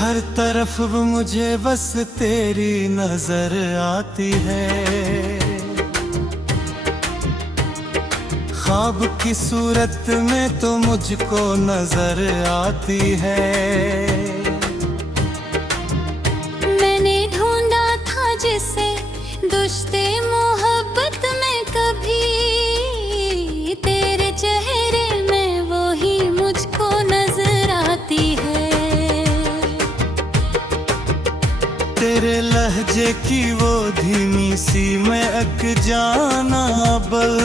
हर तरफ मुझे बस तेरी नजर आती है। ख्वाब की सूरत में तो मुझको नजर आती है। मैंने ढूंढा था जिसे दुश्ते मोहब्बत में, कभी तेरे चेहरे में वो ही मुझको नजर आती है। तेरे लहजे की वो धीमी सी महक जाना बल,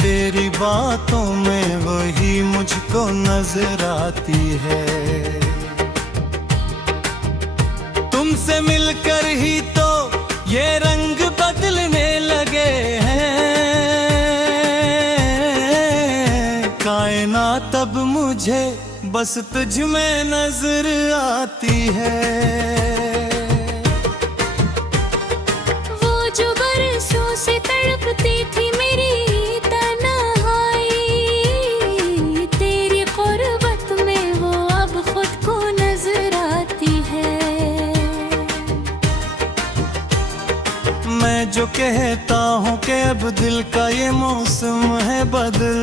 तेरी बातों में वही मुझको नजर आती है। तुमसे मिलकर ही तो ये रंग बदलने लगे हैं। कायनात अब मुझे बस तुझ में नजर आती है। वो जो बरसों से तड़पती थी मेरी तन्हाई, तेरी क़ुर्बत में वो अब खुद को नजर आती है। मैं जो कहता हूँ कि अब दिल का ये मौसम है बदल,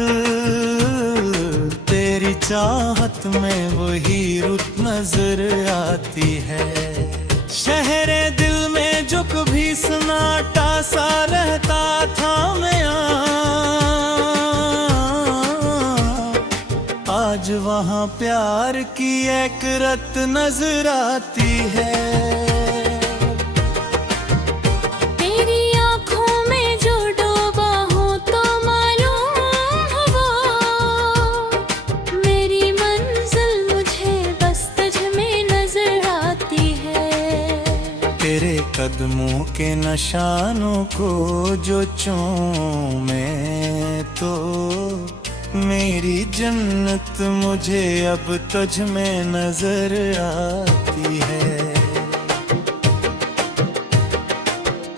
तेरी चाहत में वही रुत नजर आती है। शहरे दिल में जो कभी सन्नाटा सा रहता था मैं आज वहाँ प्यार की एक रत नजर आती है। तेरे कदमों के निशानों को जो चूमे तो मेरी जन्नत मुझे अब तुझ में नजर आती है।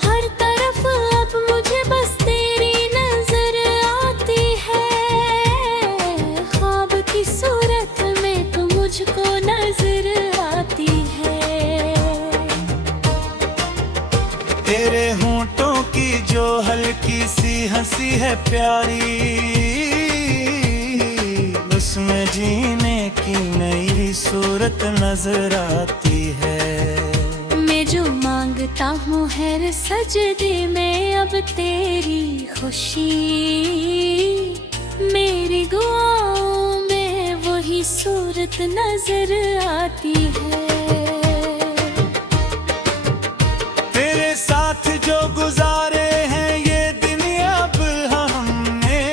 हर तरफ अब मुझे बस तेरी नजर आती है। ख्वाब की सूरत में तू मुझको नजर आती है। तेरे होंठों की जो हल्की सी हंसी है प्यारी, उसमें जीने की नई सूरत नजर आती है। मैं जो मांगता हूँ हर सजदे में अब तेरी खुशी, मेरी दुआओं में वही सूरत नजर आती है। जो गुजारे हैं ये दिन अब हमने,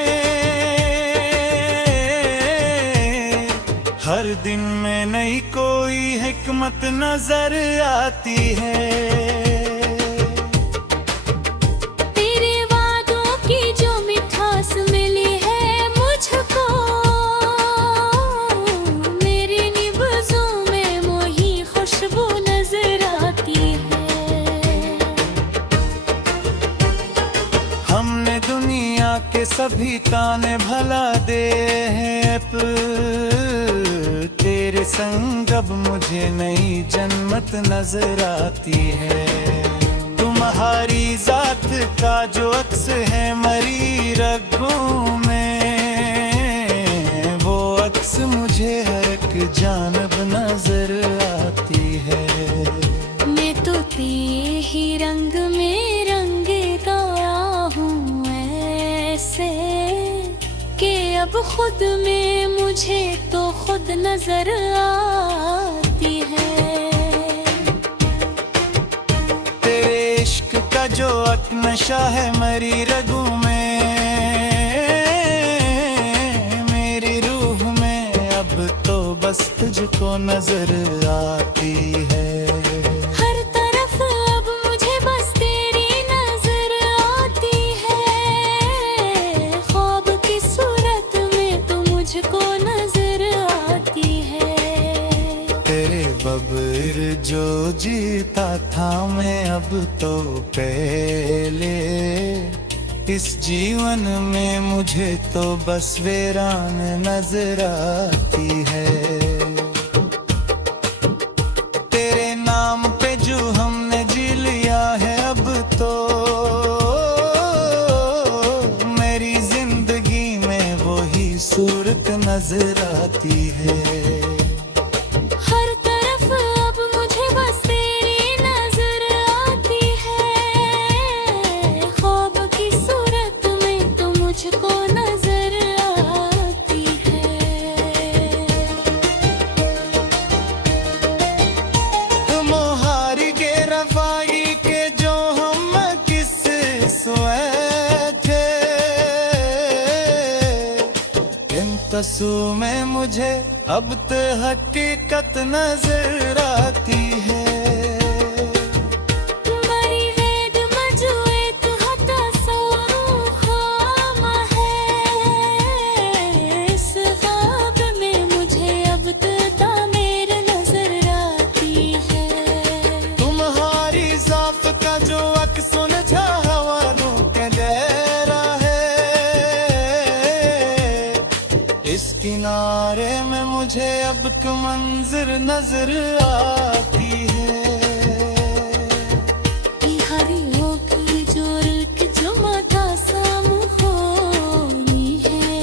हर दिन में नई कोई हिकमत नजर आती है। तेरे वादों की जो मिठास मिली है मुझको, मेरी निब्ज़ों में मोही खुशबू नजर आती है। हमने दुनिया के सभी ताने भला दे हैं, तेरे संग अब मुझे नई जन्नत नजर आती है। तुम्हारी जात का जो अक्स है मरी रगों में, वो अक्स मुझे हर एक जानब नजर आती है। मैं तो तेरे ही रंग में रंगे गया हूँ ऐसे कि अब खुद में मुझे तो खुद नजर आती है। तेरे इश्क का जो एक नशा है मरी रगों में, मेरी रूह में अब तो बस तुझको नजर आती है। बब्र जो जीता था मैं अब तो पहले, इस जीवन में मुझे तो बस वीरान नजर आती है। नजर आती है। हर तरफ अब मुझे बस तेरी नजर आती है, ख्वाब की सूरत में तो मुझको नजर आती है। मोहारी के रफाई के जो हम किस सोए थे, इन तस्सू में मुझे अब तो हकीकत नजर आती है। मरी वेद मजुए तू हता सोरूं खामा है, इस ख्वाब में मुझे अब तो तामीर नजर आती है। तुम्हारी ज़ात का जो अक्स सुलझा हवालों के गहरा है, इस किनारे में मुझे अब की मंजिर नजर आती है। हरी होगी जो रुक जो माता सामू होनी है,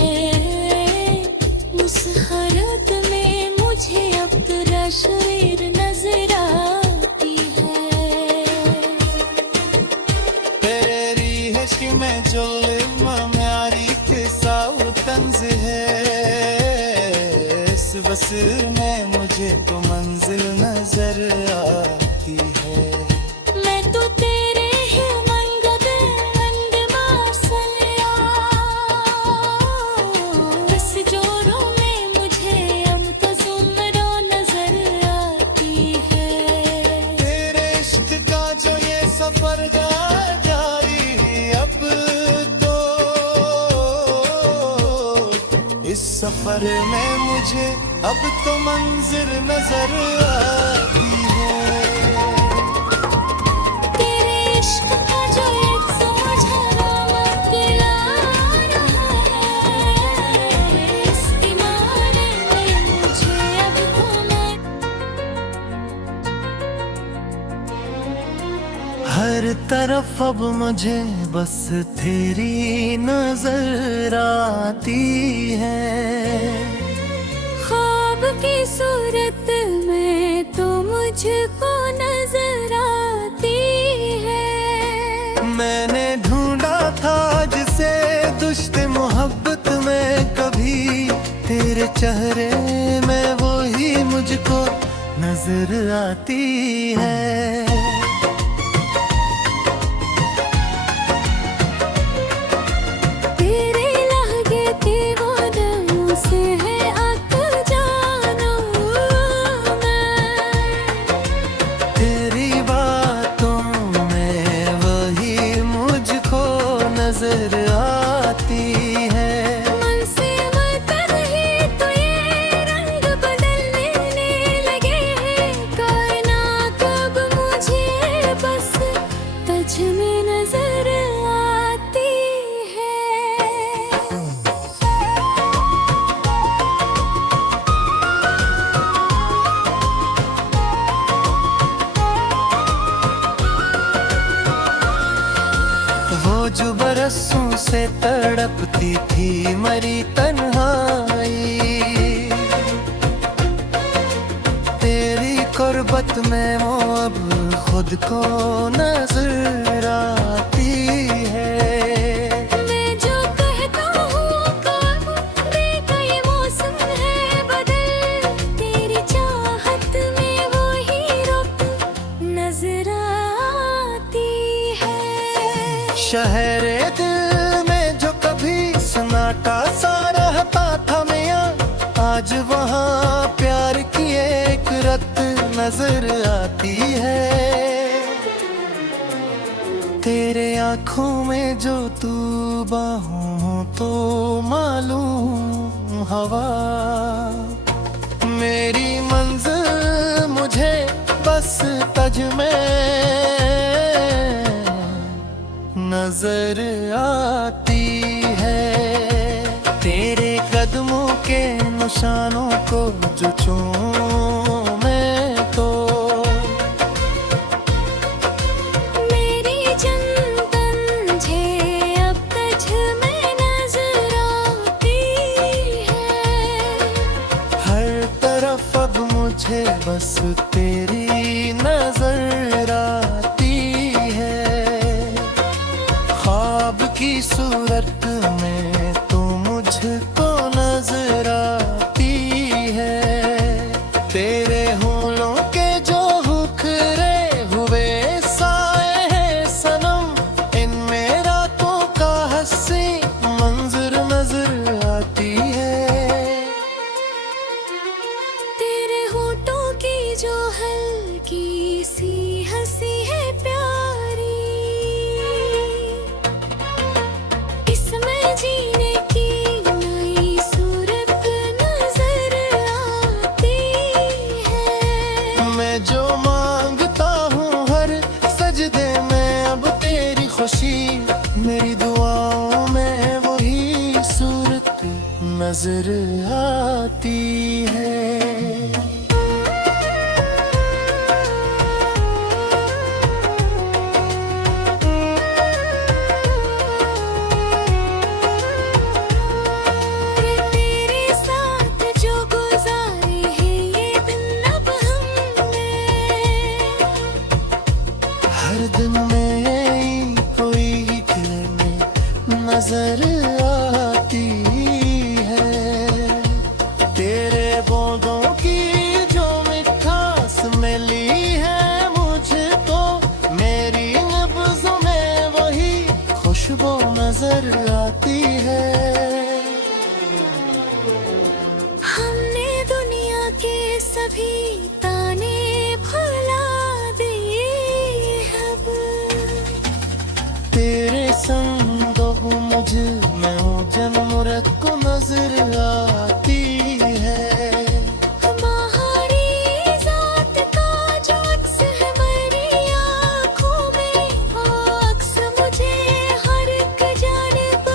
उस हरत में मुझे अब तेरा शरीर नजर आती है। तेरी हश्क में जो म्यारी के साउ तंज है, इस बस में मुझे तो मंजिल नजर आती है। मैं तो तेरे ही मंगत अंड मार्सलिया, इस जोरों में मुझे अब तो जुमरो नजर आती है। तेरे इश्क का जो ये सफर जारी अब तो, इस सफर में मुझे अब तो मंजिर नजर आती है। तेरे इश्क का जो एक समझना दिला रहा है, इस किनारे में मुझे अब तो हर तरफ अब मुझे बस तेरी नजर आती है। ख्वाब की सूरत में तो मुझको नजर आती है। मैंने ढूंढा था जिसे दुश्त मोहब्बत में कभी, तेरे चेहरे में वो ही मुझको नजर आती है। तेरे लहगे के वो दमों से है अक जानो मैं, तेरी बातों में वही मुझको नजर आती है। मन से मतर ही तो ये रंग बदलने लगे हैं, कायनात अब मुझे बस तुझ में नजर आती है। वो जो बरसों से तड़पती थी मरी तन्हाई, तेरी कुर्बत में वो अब खुद को नजर आती है। मैं जो कहता हूँ काबू बेकई मौसम है बदल, तेरी चाहत में वो ही रुत नजर आती है। शहरे दिल में जो कभी सन्नाटा सा रहता था मियां, आज वहाँ प्यार की एक रत नजर आती है। तेरे आँखों में जो तू बाहों तो मालूम हवा, मेरी मंजिल मुझे बस तज में नजर आती है। तेरे कदमों के निशानों को जो चूमे तो मेरी जंतन झे अब तुझ में नजर आती है। मुझे बस तेरी नजर आती है। ख्वाब की सूरत में तू मुझको नजर आती है। तेरे होलों के जो हुखरे हुए साए हैं सनम, इनमें रातों का हंसी मंजर नजर आती है। तेरे होठों की जो हल्की सी हंसी है प्यारी, इसमें जीने की नई सूरत नजर आती है। मैं जो मांगता हूँ हर सजदे में अब तेरी खुशी, मेरी दुआओं में वही सूरत नजर आती है। तेरे साथ जो गुजारे हैं ये दिन अब हमने, हर दिन में कोई किरण नजर आती है। तेरे बूंदों की जो मिठास मिली है मुझको, मेरी नब्ज़ों में वही खुशबू नजर आती है। हमने दुनिया के सभी ताने भुला दिए अब। तेरे संग हूँ मुझ में हूँ जन्म रख को नजर आती है। हमारी जात का जो अक्स है मेरी आँखों में, वो अक्स मुझे हर एक जानिब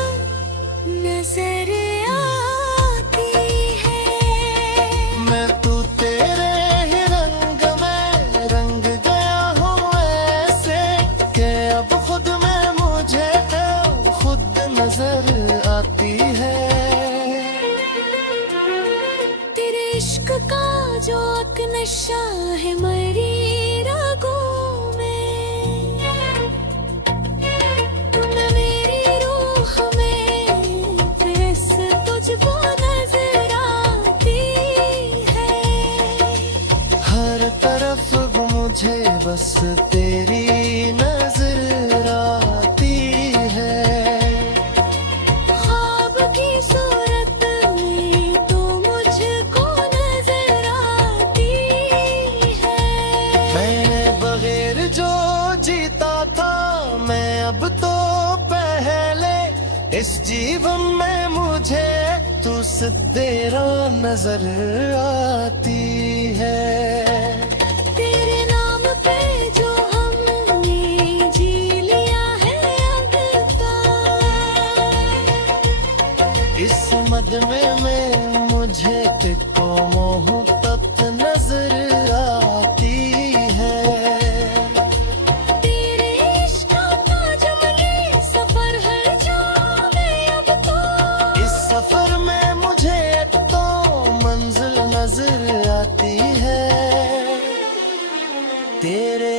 नजर आती है। मैं तू तेरे ही रंग में रंग गया हूँ ऐसे कि अब खुद में मुझे खुद नजर आती है। तेरे इश्क का जो एक नशा है मेरी रगों में, मैं मेरी रूह में बस तुझको नजर आती है। हर तरफ मुझे बस तेरी नजर आती है। ख्वाब की सूरत में तू मुझको नजर आती है। मैंने बगैर जो जीता था मैं अब तो पहले, इस जीवन में मुझे तू से तेरा नजर आती है। तेरे नाम पे जो हमने जी लिया है अब तक, इस मदमे में मुझे तुझको मोहब्बत नजर आती है। तेरे इश्क का जंगली सफर हर जाने अब तो, इस सफर में मुझे तो मंजिल नजर आती है। तेरे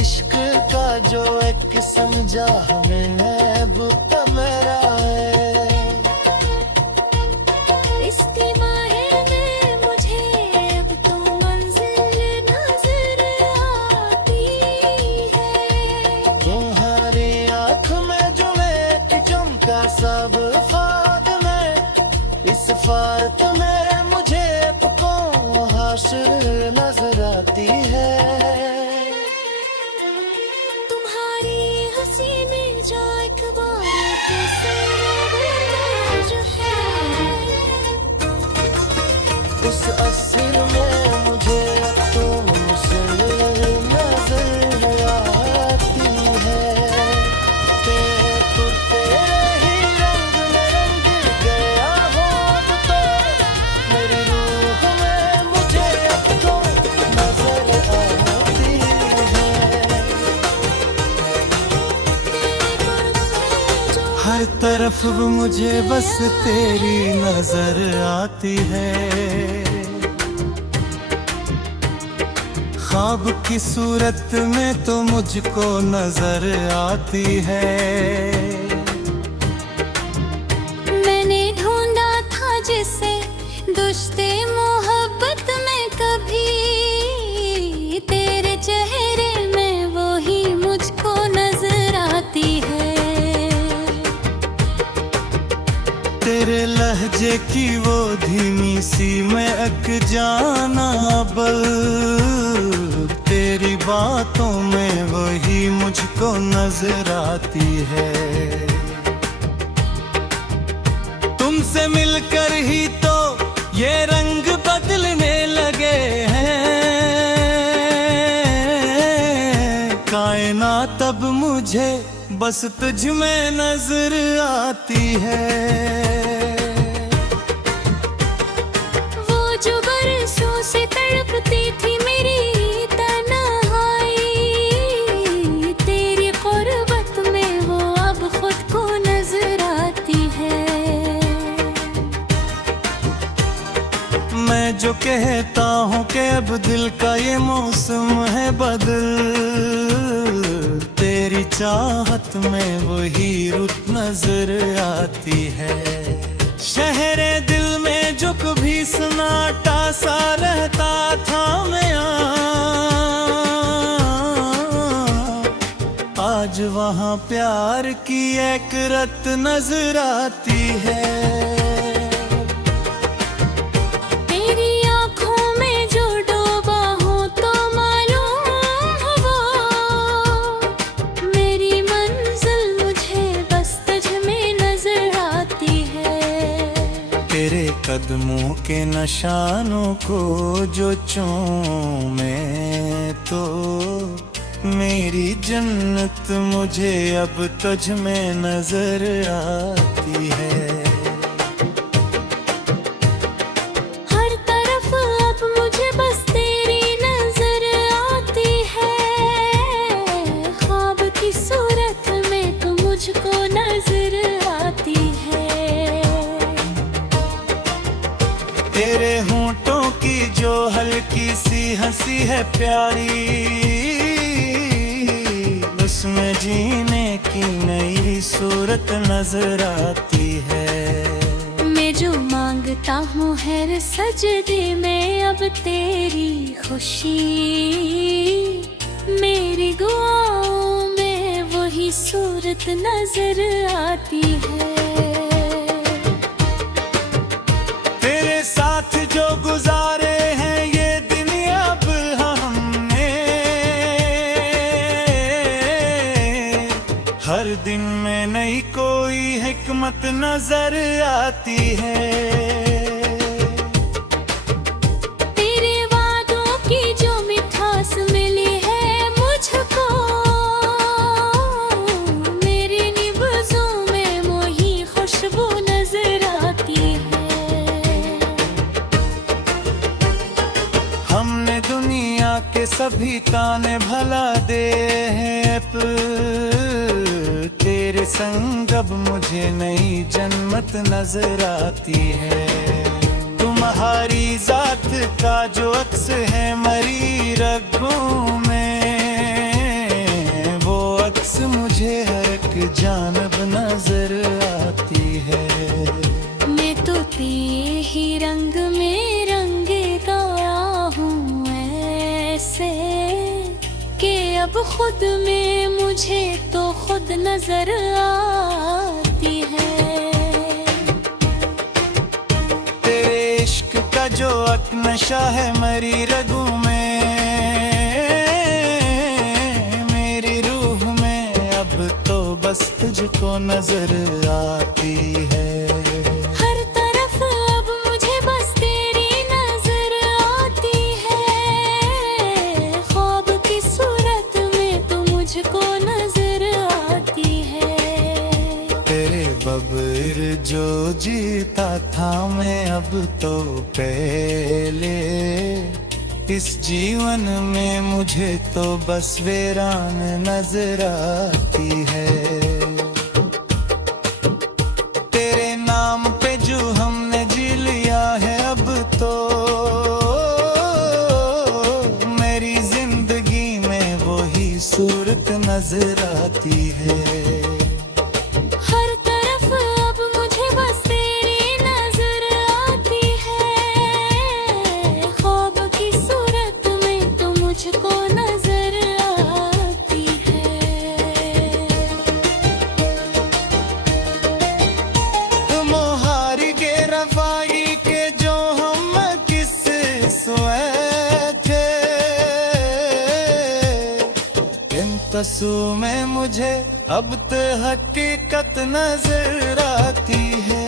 इश्क का जो एक समझा हमें महबूब मेरा है। इसकी माहे में मुझे अब तो मंजिल नजर आती है। तुम्हारी आँख में जो एक चमका सब फाद में, इस फात में मुझे को हासिल नजर आती है। तुम्हारी हंसी में जो एक बार जो है, उस असर में मुझे तो मुझसे नजर आती है। तेरे ही रंग में रंग गया हो तो मेरी रूह में मुझे तो नजर आती है। हर तरफ मुझे बस तेरी नजर आती है। ख्वाब की सूरत में तो मुझको नजर आती है। मैंने ढूंढा था जिसे दुश्ते मोहब्बत में, कभी तेरे चेहरे में वो ही मुझको नजर आती है। तेरे लहजे की वो धीमी सी महक जाना बल, तेरी बातों में वही मुझको नजर आती है। तुमसे मिलकर ही तो ये रंग बदलने लगे हैं। कायनात अब मुझे बस तुझ में नजर आती है। वो जो बरसों से तड़पती थी मेरी तन्हाई, तेरी गुर्बत में वो अब खुद को नजर आती है। मैं जो कहता हूँ कि अब दिल का ये मौसम है बदल, तेरी चाहत में वही रुत नजर आती है। शहरे दिल में जो कभी सन्नाटा सा रहता था मैं आज वहाँ प्यार की एक रत नजर आती है। तेरे कदमों के निशानों को जो चूमे तो मेरी जन्नत मुझे अब तुझ में नजर आती है। हर तरफ अब मुझे बस तेरी नजर आती है। ख्वाब की सूरत में तू मुझको नजर आती है। तेरे होंठों की जो हल्की सी हंसी है प्यारी, उसमें जीने की नई सूरत नजर आती है। मैं जो मांगता हूँ हर सजदे में अब तेरी खुशी, मेरी दुआओं में वही सूरत नजर आती है। जो गुजारे हैं ये दिन अब हमने, हर दिन में नई कोई हिकमत नजर आती है। तेरे वादों की जो मिठास मिली है मुझको, मेरी निब्ज़ों में वही खुशबू नजर आती है। हमने दुनिया के सभी ताने भला दे हैं, तेरे संग अब मुझे नई जन्नत नजर आती है। तुम्हारी जात का जो अक्स है मरी रगों में, वो अक्स मुझे हर एक जानब नजर आती है। मैं तो तेरे ही रंग में रंगे कि अब खुद में मुझे तो खुद नजर आती है। तेरे इश्क का जो अक नशा है मरी रगों में, मेरी रूह में अब तो बस तुझको नजर आती है। बब्र जो जीता था मैं अब तो पहले, इस जीवन में मुझे तो बस वीरान नजर आती है। तेरे नाम पे जो हमने जी लिया है अब तो मेरी जिंदगी सूरत नजर आती है। हर तरफ अब मुझे बस तेरी नजर आती है, ख्वाब की सूरत में तो मुझको नजर आती है। मोहारी के रफाई के जो हम किस्से सोए थे, इन तस्सू में मुझे अब तो हकीकत नजर आती है।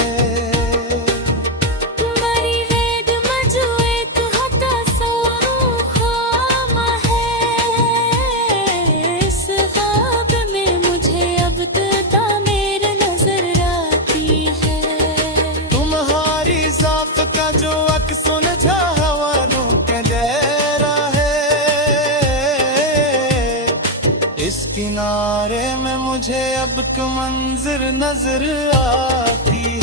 तुम्हारी वेद मजुए तू हटा सोनू खामा है, इस ख्वाब में मुझे अब तो तामीर नजर आती है। तुम्हारी ज़ात का जो अक्स सुलझा हवालों के जैरा है, इस किनारे में मुझे अब क मंजिर नजर आती